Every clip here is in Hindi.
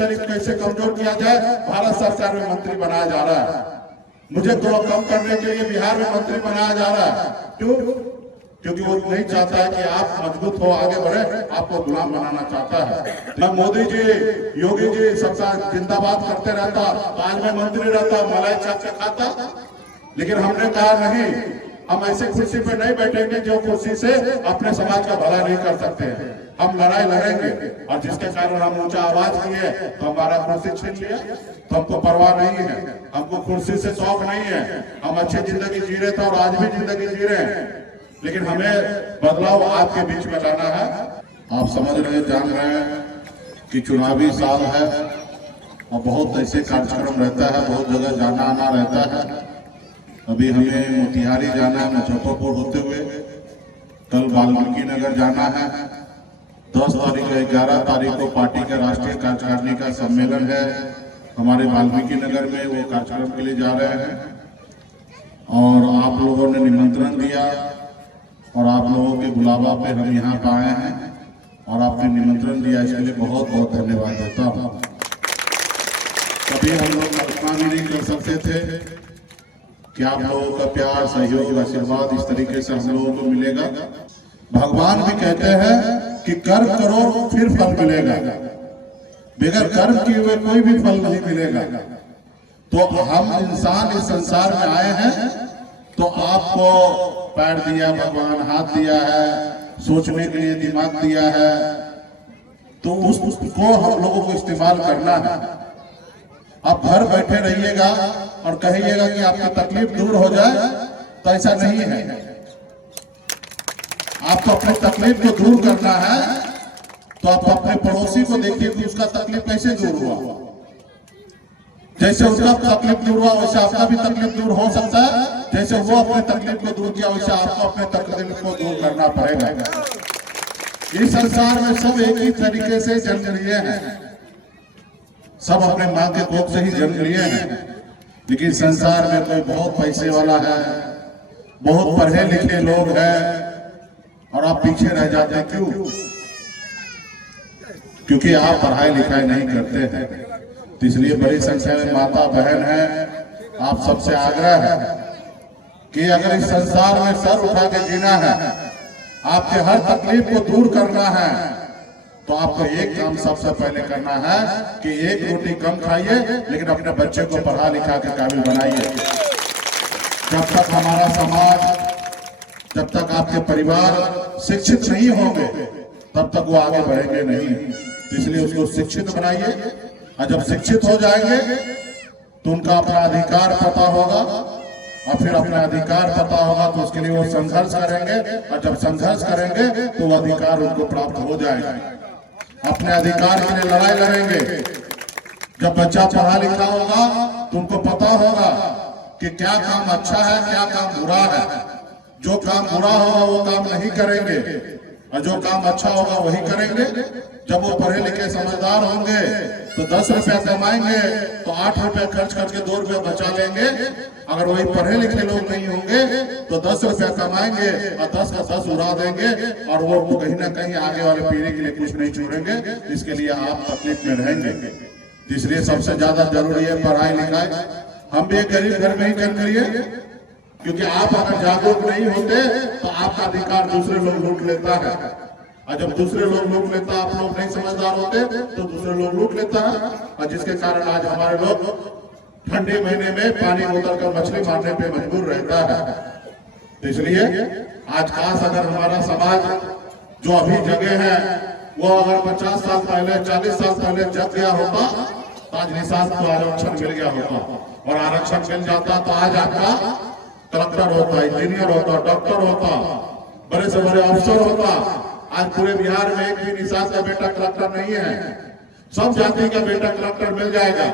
जुडिशरी कैसे कमजोर किया जाए, भारत सरकार में मंत्री बनाया जा रहा है। मुझे थोड़ा कम करने के लिए बिहार में मंत्री बनाया जा रहा है। क्यों? क्योंकि वो नहीं चाहता है कि आप मजबूत हो, आगे बढ़े, आपको गुलाम बनाना चाहता है। मैं मोदी जी, योगी जी सबका जिंदाबाद करते रहता, आज मैं मंत्री रहता, मलाई चाप के खाता। लेकिन हमने कहा नहीं, हम ऐसे कुर्सी पे नहीं बैठेंगे जो कुर्सी से अपने समाज का भला नहीं कर सकते हैं। हम लड़ाई लड़ेंगे, और जिसके कारण हम ऊंचा आवाज किए तो हमारा कुर्सी छीन लिया, तो हमको परवाह नहीं है, हमको कुर्सी से शौक नहीं है। हम अच्छी जिंदगी जी रहे थे और आज भी जिंदगी जी रहे हैं, लेकिन हमें बदलाव आपके बीच में लाना है। आप समझ रहे, जान रहे हैं कि चुनावी साल है और बहुत ऐसे कार्यक्रम रहता है, बहुत जगह जाना आना रहता है। अभी हमें मोतिहारी जाना है, मुजफ्फरपुर होते हुए, कल वाल्मीकि नगर जाना है। 10 तारीख और 11 तारीख को पार्टी का राष्ट्रीय कार्यकारिणी का सम्मेलन है हमारे वाल्मीकि नगर में, वो कार्यक्रम के लिए जा रहे हैं। और आप लोगों ने निमंत्रण दिया और आप लोगों के बुलावा पे हम यहाँ पे आए हैं और आपने निमंत्रण दिया, इसके लिए बहुत बहुत धन्यवाद देता हूँ। कभी हम लोग कल्पना भी नहीं कर सकते थे कि आप लोगों का प्यार, सहयोग, आशीर्वाद इस तरीके से हम लोगों को मिलेगा। भगवान भी कहते हैं कि कर्म करो फिर फल मिलेगा, बगैर कर्म किए हुए कोई भी फल नहीं मिलेगा। तो हम इंसान इस संसार में आए हैं, तो आपको पैर दिया भगवान, हाथ दिया है, सोचने के लिए दिमाग दिया है, तो उसको हम लोगों को इस्तेमाल करना है। आप घर बैठे रहिएगा और कहिएगा कि आपकी तकलीफ दूर हो जाए, तो ऐसा नहीं है। आपको अपनी तकलीफ को दूर करना है, तो आप अपने पड़ोसी को देखिए कि उसका तकलीफ कैसे दूर हुआ। जैसे उसका तकलीफ दूर हुआ, वैसे आपका भी तकलीफ दूर हो सकता है। जैसे वो अपने तकलीफ को दूर किया, वैसे आपको अपने तकलीफ को दूर करना पड़ेगा। इस संसार में सब एक ही तरीके से जन्म लिए हैं, सब अपने मां के कोख से ही जन्म लिए हैं। लेकिन संसार में कोई बहुत पैसे वाला है, बहुत पढ़े लिखे लोग हैं, और आप पीछे रह जाते हैं। क्यों? क्योंकि आप पढ़ाई लिखाई नहीं करते हैं। तो इसलिए बड़ी संख्या में माता बहन है, आप सबसे आग्रह है कि अगर इस संसार में सर उठा के जीना है, आपके हर तकलीफ को दूर करना है, तो आपको एक काम सबसे पहले करना है कि एक रोटी कम खाइए, लेकिन अपने बच्चे को पढ़ा लिखा के काबिल बनाइए। जब तक हमारा समाज, जब तक आपके परिवार शिक्षित नहीं होंगे, तब तक वो आगे बढ़ेंगे नहीं। इसलिए उसको शिक्षित बनाइए, और जब शिक्षित हो जाएंगे तो उनका अपना अधिकार पता होगा, और फिर अपना अधिकार पता होगा तो उसके लिए वो संघर्ष करेंगे, और जब संघर्ष करेंगे तो वो अधिकार उनको प्राप्त हो जाएगा। अपने अधिकार के लिए लड़ाई लड़ेंगे। जब बच्चा पढ़ा लिखा होगा तो उनको पता होगा कि क्या काम अच्छा है, क्या काम बुरा है। जो काम बुरा होगा वो काम नहीं करेंगे, और जो काम अच्छा होगा वही करेंगे। जब वो पढ़े लिखे समझदार होंगे तो 10 रुपया कमाएंगे तो 8 रुपया खर्च करके 2 रुपया बचा लेंगे। अगर वही पढ़े लिखे लोग नहीं होंगे तो 10 रुपया कमाएंगे और 10 का 10 उड़ा देंगे, और वो कहीं ना कहीं आगे वाले पीढ़ी के लिए कुछ नहीं छोड़ेंगे। इसके लिए आप तकलीफ में रहेंगे। इसलिए सबसे ज्यादा जरूरी है पढ़ाई लिखाई। हम भी एक गरीब घर में ही जन्म लिए, क्योंकि आप अगर जागरूक नहीं होते तो आपका अधिकार दूसरे लोग लूट लेता है, और जब दूसरे लोग लूट लेता, आप लोग नहीं समझदार होते तो दूसरे लोग लूट लेता है। और जिसके कारण आज हमारे लोग ठंडे महीने में पानी उतर कर मछली मारने पे मजबूर रहता है। तो इसलिए आज खास अगर हमारा समाज जो अभी जगह है, वो अगर 50 साल पहले, 40 साल पहले जग गया होता तो आज निषाद को आरक्षण मिल गया होता, और आरक्षण मिल जाता तो आज आपका कलेक्टर होता, इंजीनियर होता, डॉक्टर होता, बड़े से बड़े अफसर होता। आज पूरे बिहार में एक भी निषाद का बेटा कलेक्टर नहीं है। सब जाति का बेटा कलेक्टर मिल जाएगा,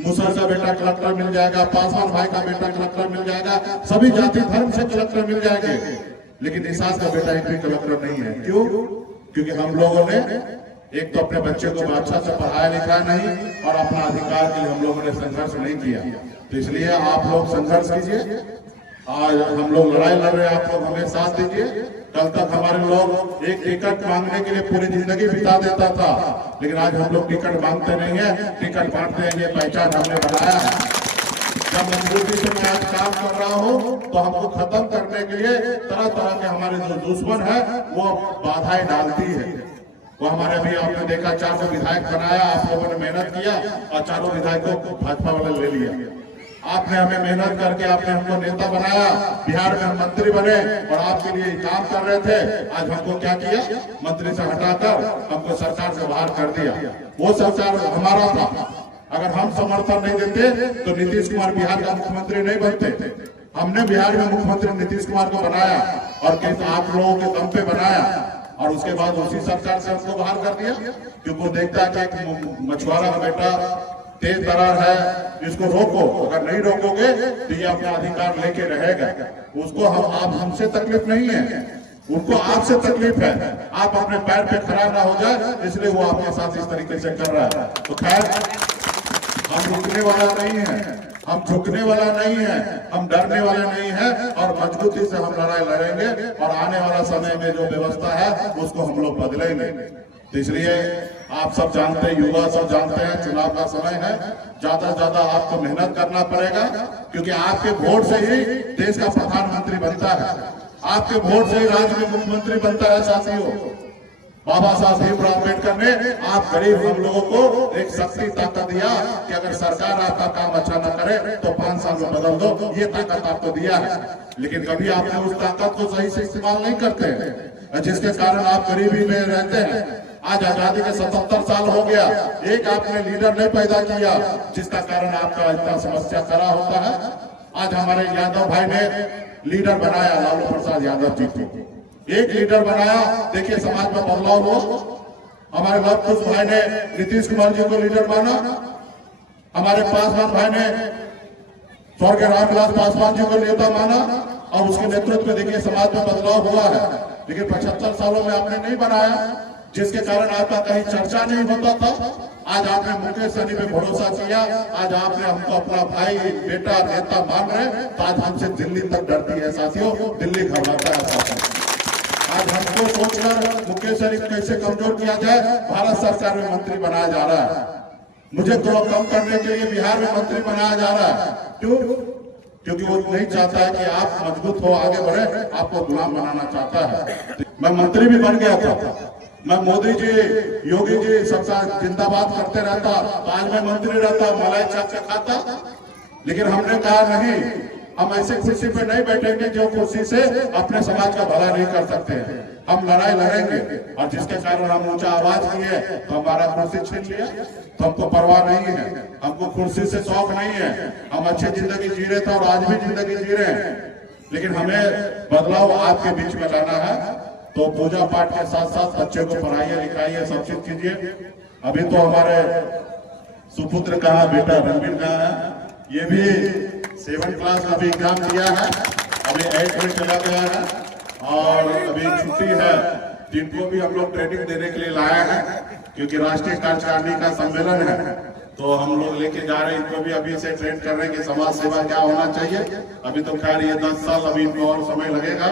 मुसर का बेटा कलेक्टर मिल जाएगा, पासवान भाई का बेटा कलेक्टर मिल जाएगा, सभी जाति धर्म से कलेक्टर मिल जाएंगे। लेकिन निषाद का बेटा एक भी कलेक्टर नहीं है। क्यों? क्योंकि हम लोगों ने एक तो अपने बच्चे को अच्छा से पढ़ाया लिखा नहीं, और अपना अधिकार के लिए हम लोगों ने संघर्ष नहीं किया। तो इसलिए आप लोग संघर्ष कीजिए। आज हम लोग लड़ाई लड़ रहे हैं, आप लोग हमें साथ दीजिए। कल तक हमारे लोग एक टिकट मांगने के लिए पूरी जिंदगी बिता देता था, लेकिन आज हम लोग टिकट मांगते नहीं है, टिकट बांटते हैं, ये पहचान हमने बनाया है। जब मजबूती से मैं आज काम कर रहा हूँ तो हमको खत्म करने के लिए तरह तरह के हमारे जो दुश्मन है वो बाधाएं डालती है। वो हमारे अभी आपने देखा 400 विधायक बनाया, आप लोगों ने मेहनत किया और 4 विधायकों को भाजपा वाले ले लिया। आपने हमें मेहनत करके आपने हमको नेता बनाया, बिहार में हम मंत्री बने और आपके लिए काम कर रहे थे। आज हमको क्या किया, मंत्री से हटाकर हमको सरकार से बाहर कर दिया। वो सरकार हमारा था, अगर हम समर्थन नहीं देते तो नीतीश कुमार बिहार का मुख्यमंत्री नहीं बनते। हमने बिहार में मुख्यमंत्री नीतीश कुमार को बनाया और आप लोगों के दम पे बनाया और उसके बाद उसी सरकार से हमको बाहर कर दिया, क्योंकि वो देखता है कि एक मछुआरा का बेटा तेज तरार है, इसको रोको, अगर नहीं रोकोगे तो ये अपना अधिकार लेके रहेगा। उसको आप हमसे तकलीफ नहीं है, उनको आपसे तकलीफ है, आप अपने पैर पे खड़ा ना हो जाए, इसलिए वो आपके साथ इस तरीके से कर रहा है। तो खैर, हम रुकने वाला नहीं है, हम झुकने वाला नहीं है, हम डरने वाले नहीं है और मजबूती से हम लड़ाई लड़ेंगे और आने वाला समय में जो व्यवस्था है उसको हम लोग बदलेंगे। तो इसलिए आप सब जानते हैं, युवा सब जानते हैं, चुनाव का समय है, ज्यादा से ज्यादा आपको मेहनत करना पड़ेगा, क्योंकि आपके वोट से ही देश का प्रधानमंत्री बनता है, आपके वोट से ही राज्य में मुख्यमंत्री बनता है। साथियों, बाबा साहब भीमराव अम्बेडकर ने आप गरीब हम लोगों को एक शक्ति ताकत दिया कि अगर सरकार आपका काम अच्छा न करे तो 5 साल में बदल दो, ये ताकत आपको दिया है। लेकिन कभी आपने उस ताकत को सही से इस्तेमाल नहीं करते हैं, जिसके कारण आप गरीबी में रहते हैं। आज आजादी के 77 साल हो गया, एक आपने लीडर नहीं पैदा किया जिसका कारण आपका इतना समस्या खड़ा होता है। आज हमारे यादव भाई ने लीडर बनाया, लालू प्रसाद यादव जी को एक लीडर बनाया, देखिए समाज में बदलाव हुआ। हमारे लव कुश भाई ने नीतीश कुमार जी को लीडर माना, हमारे पासवान भाई ने स्वर्गीय रामविलास पासवान जी को नेता माना और उसके नेतृत्व में देखिए समाज में बदलाव हुआ है। लेकिन 75 सालों में आपने नहीं बनाया, जिसके कारण आपका कहीं चर्चा नहीं होता था। आज आपने मुकेश सहनी पे भरोसा किया, आज आपने हमको अपना भाई बेटा नेता मान रहे, तो आज हमसे दिल्ली तक डरती है। साथियों, दिल्ली घबराता है। साथियों, आज हमको सोचकर मुकेश सहनी कैसे कमजोर किया जाए, भारत सरकार में मंत्री बनाया जा रहा है। मुझे थोड़ा कम करने के लिए बिहार में मंत्री बनाया जा रहा है। क्यों? क्योंकि वो नहीं चाहता है कि आप मजबूत हो, आगे बढ़े, आपको गुलाम बनाना चाहता है। मैं मंत्री भी बन गया था, मैं मोदी जी, योगी जी सबका जिंदाबाद करते रहता, तो आज मैं मंत्री रहता, मलाई चाट के खाता। लेकिन हमने कहा नहीं, हम ऐसे कुर्सी पे नहीं बैठेंगे जो कुर्सी से अपने समाज का भला नहीं कर सकते हैं। हम लड़ाई लड़ेंगे और जिसके कारण हम ऊंचा आवाज किए तो हमारा कुर्सी छीन लिया, तो हमको परवाह नहीं है, हमको कुर्सी से शौक नहीं है। हम अच्छी जिंदगी जी रहे थे और आज भी जिंदगी जी रहे हैं, लेकिन हमें बदलाव आपके बीच में लाना है। तो पूजा पाठ के साथ साथ बच्चे को पढ़ाइए लिखाइए, सब चीज कीजिए। अभी तो हमारे सुपुत्र कहाँ, बेटा रणबीर कहाँ है, ये भी 7th क्लास का भी एग्जाम दिया है, अभी 8 में चला गया है और अभी छुट्टी है। जिनको भी हम लोग ट्रेनिंग देने के लिए लाए हैं, क्योंकि राष्ट्रीय कार्यकारिणी का सम्मेलन है, तो हम लोग लेके जा रहे हैं इनको भी अभी से ट्रेन कर रहे हैं कि समाज सेवा क्या होना चाहिए। अभी तो खैर ये 10 साल अभी इनको और समय लगेगा,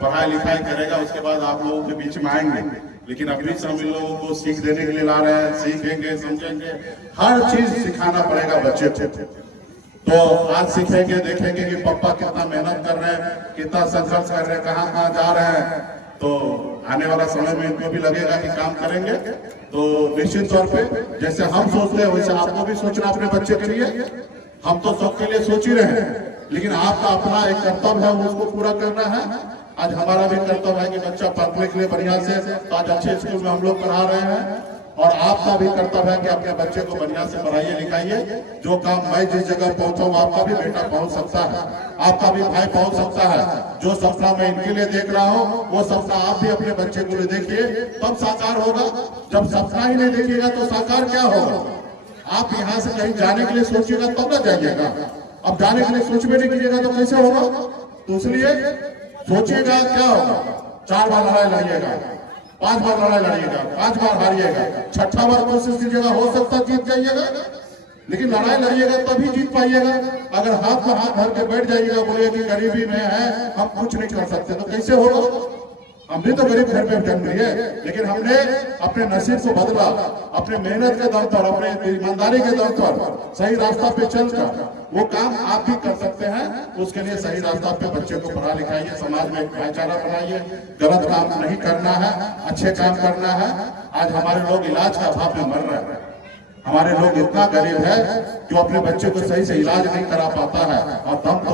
पढ़ाई लिखाई करेगा, उसके बाद आप लोगों के बीच में आएंगे। लेकिन अभी से हम इन लोगों को सीख देने के लिए ला रहे हैं, सीखेंगे, समझेंगे, हर चीज सिखाना पड़ेगा बच्चे को। तो आज सीखेंगे, देखेंगे कि पापा कितना मेहनत कर रहे हैं, कितना संघर्ष कर रहे हैं, कहाँ कहाँ जा रहे हैं। तो आने वाला समय में इनको भी लगेगा कि काम करेंगे। तो निश्चित तौर पे जैसे हम सोचते हैं वैसे आपको भी सोचना अपने बच्चे के लिए। हम तो सबके लिए सोच ही रहे हैं, लेकिन आपका अपना एक कर्तव्य है, उसको पूरा करना है। आज हमारा भी कर्तव्य है कि बच्चा पढ़ने के लिए बढ़िया से, तो आज अच्छे स्कूल में हम लोग पढ़ा रहे हैं, और आपका भी कर्तव्य है कि अपने बच्चे को बढ़िया से पढ़ाइए लिखाइए। जो काम मैं जिस जगह पहुंचा हूँ आपका भी बेटा पहुंच सकता है, आपका भी भाई पहुंच सकता है। जो सपना मैं इनके लिए देख रहा हूँ वो सपना आप भी अपने बच्चे के लिए देखिए, तब साकार होगा। जब सपना ही नहीं देखिएगा तो साकार क्या होगा? आप यहाँ से कहीं जाने के लिए सोचिएगा तब ना जाइएगा, अब जाने के लिए सोच में नहीं कीजिएगा तो कैसे होगा? तो इसलिए सोचिएगा क्या होगा। 4 बार लड़ाई लड़िएगा, 5 बार लड़ाई लड़िएगा, 5 बार हारिएगा, 6ठा बार कोशिश कीजिएगा, हो सकता जीत जाइएगा। लेकिन लड़ाई लड़िएगा तभी जीत पाइएगा। अगर हाथ में हाथ धर के बैठ जाइएगा, बोलिए कि गरीबी में है हम कुछ नहीं कर सकते, तो कैसे होगा? हम भी तो गरीब घर में जन्म लिए, लेकिन हमने अपने नसीब को बदला, अपने मेहनत के दम पर, अपने ईमानदारी के दम पर सही रास्ता पे चलकर वो काम आप भी कर सकते हैं। उसके लिए सही रास्ता पे बच्चे को पढ़ा लिखाइए, समाज में भाईचारा बनाइए, गलत काम नहीं करना है, अच्छे काम करना है। आज हमारे लोग इलाज का अभाव में मर रहे हैं, हमारे लोग इतना गरीब है जो अपने बच्चे को सही से इलाज नहीं करा पाता है और दम